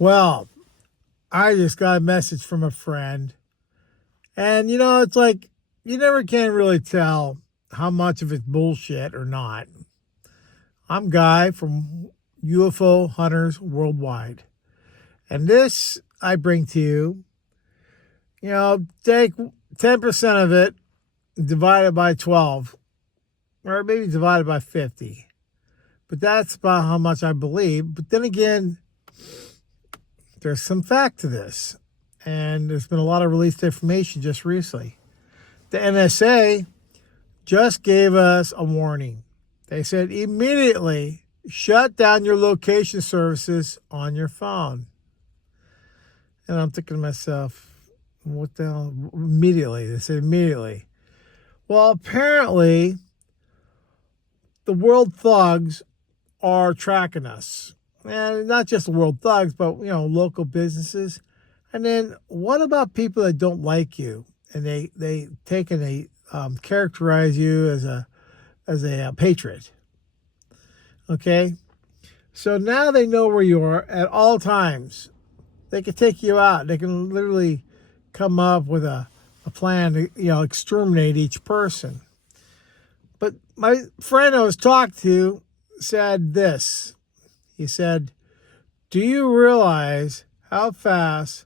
Well, I just got a message from a friend. And, it's like you never can really tell how much of it's bullshit or not. I'm Guy from UFO Hunters Worldwide. And this I bring to you, take 10% of it, divided by 12, or maybe divided by 50. But that's about how much I believe. But then again, there's some fact to this. And there's been a lot of released information just recently. The NSA just gave us a warning. They said immediately shut down your location services on your phone. And I'm thinking to myself, what the hell? Immediately. They said immediately. Well, apparently, the world thugs are tracking us. And not just the world thugs, but, local businesses. And then what about people that don't like you? And they take and they characterize you as a patriot. Okay? So now they know where you are at all times. They can take you out. They can literally come up with a plan to, exterminate each person. But my friend I was talking to said this. He said, do you realize how fast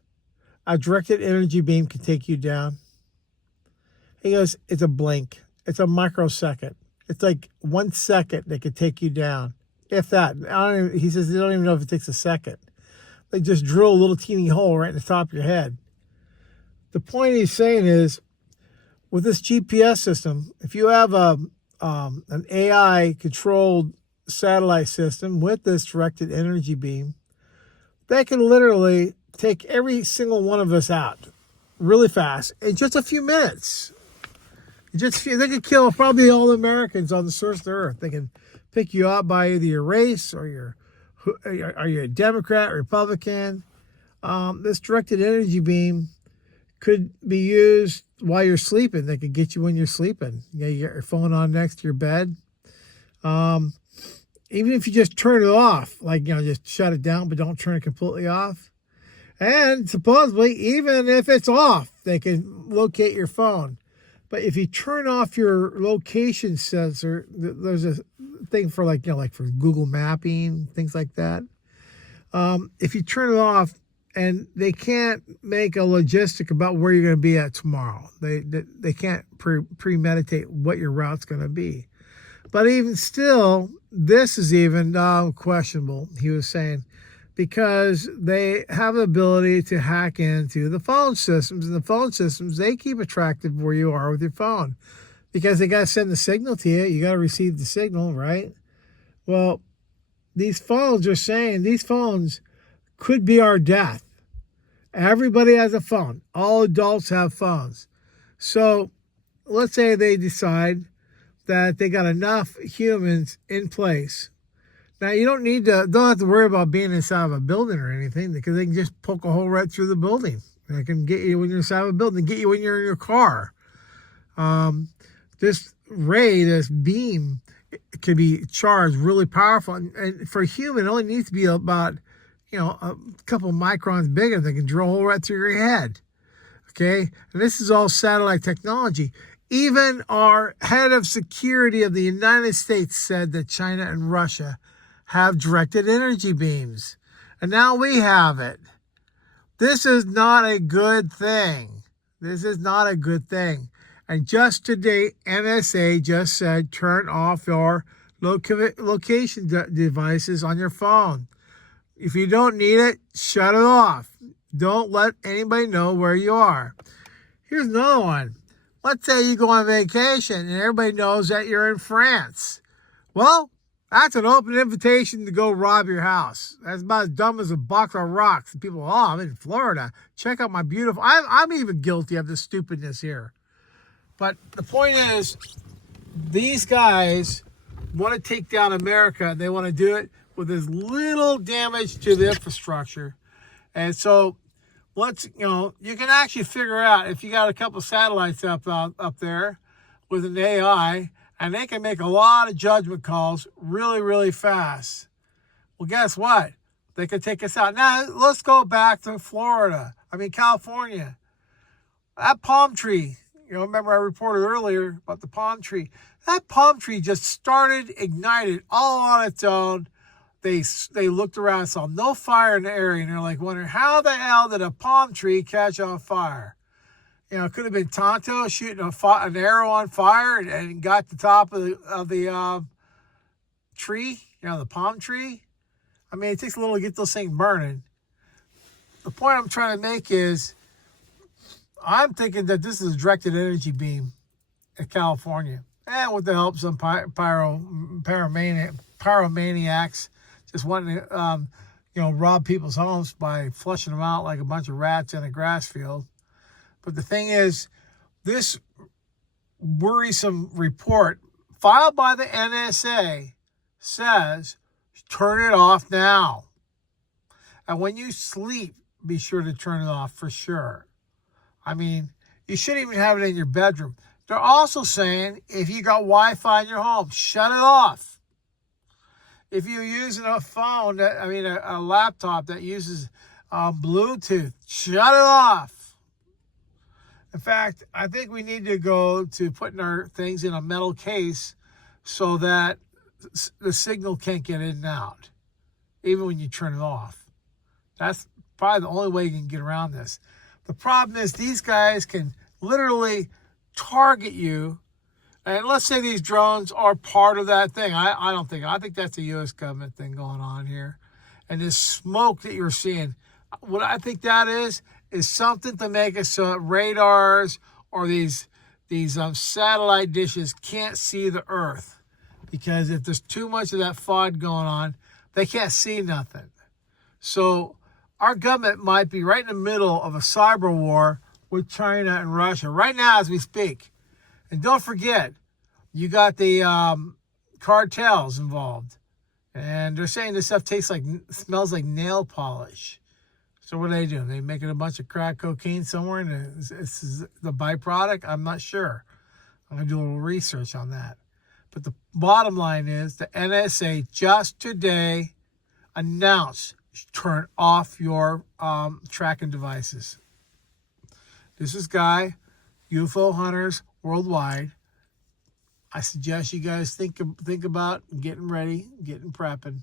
a directed energy beam can take you down? He goes, it's a blink. It's a microsecond. It's like 1 second they could take you down. If that. He says they don't even know if it takes a second. They just drill a little teeny hole right in the top of your head. The point he's saying is, with this GPS system, if you have an AI-controlled satellite system with this directed energy beam, they can literally take every single one of us out really fast in just a few minutes. They could kill probably all the Americans on the surface of the earth. They can pick you out by either your race or are you a Democrat, Republican. This directed energy beam could be used while you're sleeping. They could get you when you're sleeping. You get your phone on next to your bed. Even if you just turn it off, just shut it down, but don't turn it completely off. And supposedly, even if it's off, they can locate your phone. But if you turn off your location sensor, there's a thing for for Google Mapping, things like that. If you turn it off, and they can't make a logistic about where you're going to be at tomorrow. They can't premeditate what your route's going to be. But even still, this is even questionable, he was saying, because they have the ability to hack into the phone systems. And the phone systems, they keep a track of where you are with your phone. Because they got to send the signal to you. You got to receive the signal, right? Well, these phones are saying, these phones could be our death. Everybody has a phone. All adults have phones. So let's say they decide that they got enough humans in place. Now you don't have to worry about being inside of a building or anything, because they can just poke a hole right through the building. They can get you when you're inside of a building, get you when you're in your car. This beam, can be charged really powerful. And for a human, it only needs to be about, a couple microns bigger. They can drill a hole right through your head. Okay? And this is all satellite technology. Even our head of security of the United States said that China and Russia have directed energy beams. And now we have it. This is not a good thing. This is not a good thing. And just today, NSA just said, turn off your location devices on your phone. If you don't need it, shut it off. Don't let anybody know where you are. Here's another one. Let's say you go on vacation and everybody knows that you're in France. Well, that's an open invitation to go rob your house. That's about as dumb as a box of rocks. And people, I'm in Florida. Check out my beautiful... I'm even guilty of this stupidness here. But the point is, these guys want to take down America. They want to do it with as little damage to the infrastructure. And so, you can actually figure out, if you got a couple satellites up there with an AI, and they can make a lot of judgment calls really, really fast. Well, guess what? They could take us out. Now, let's go back to California. That palm tree, remember I reported earlier about the palm tree. That palm tree just started, ignited all on its own. They looked around and saw no fire in the area, and they're like wondering, how the hell did a palm tree catch on fire? It could have been Tonto shooting an arrow on fire and got the top of the tree, the palm tree. It takes a little to get those things burning. The point I'm trying to make is, I'm thinking that this is a directed energy beam in California. And with the help of some pyromaniacs just wanting to, rob people's homes by flushing them out like a bunch of rats in a grass field. But the thing is, this worrisome report filed by the NSA says, turn it off now. And when you sleep, be sure to turn it off for sure. You shouldn't even have it in your bedroom. They're also saying, if you got Wi-Fi in your home, shut it off. If you're using a phone, a laptop that uses Bluetooth, shut it off. In fact, I think we need to go to putting our things in a metal case so that the signal can't get in and out, even when you turn it off. That's probably the only way you can get around this. The problem is these guys can literally target you. And let's say these drones are part of that thing. I think that's a U.S. government thing going on here. And this smoke that you're seeing, what I think that is something to make us so radars or these satellite dishes can't see the Earth. Because if there's too much of that FOD going on, they can't see nothing. So our government might be right in the middle of a cyber war with China and Russia right now as we speak. And don't forget, you got the cartels involved. And they're saying this stuff smells like nail polish. So what are they doing? They making a bunch of crack cocaine somewhere and this is the byproduct? I'm not sure. I'm going to do a little research on that. But the bottom line is the NSA just today announced, turn off your tracking devices. This is Guy, UFO Hunters Worldwide. I suggest you guys think about getting ready, getting prepping.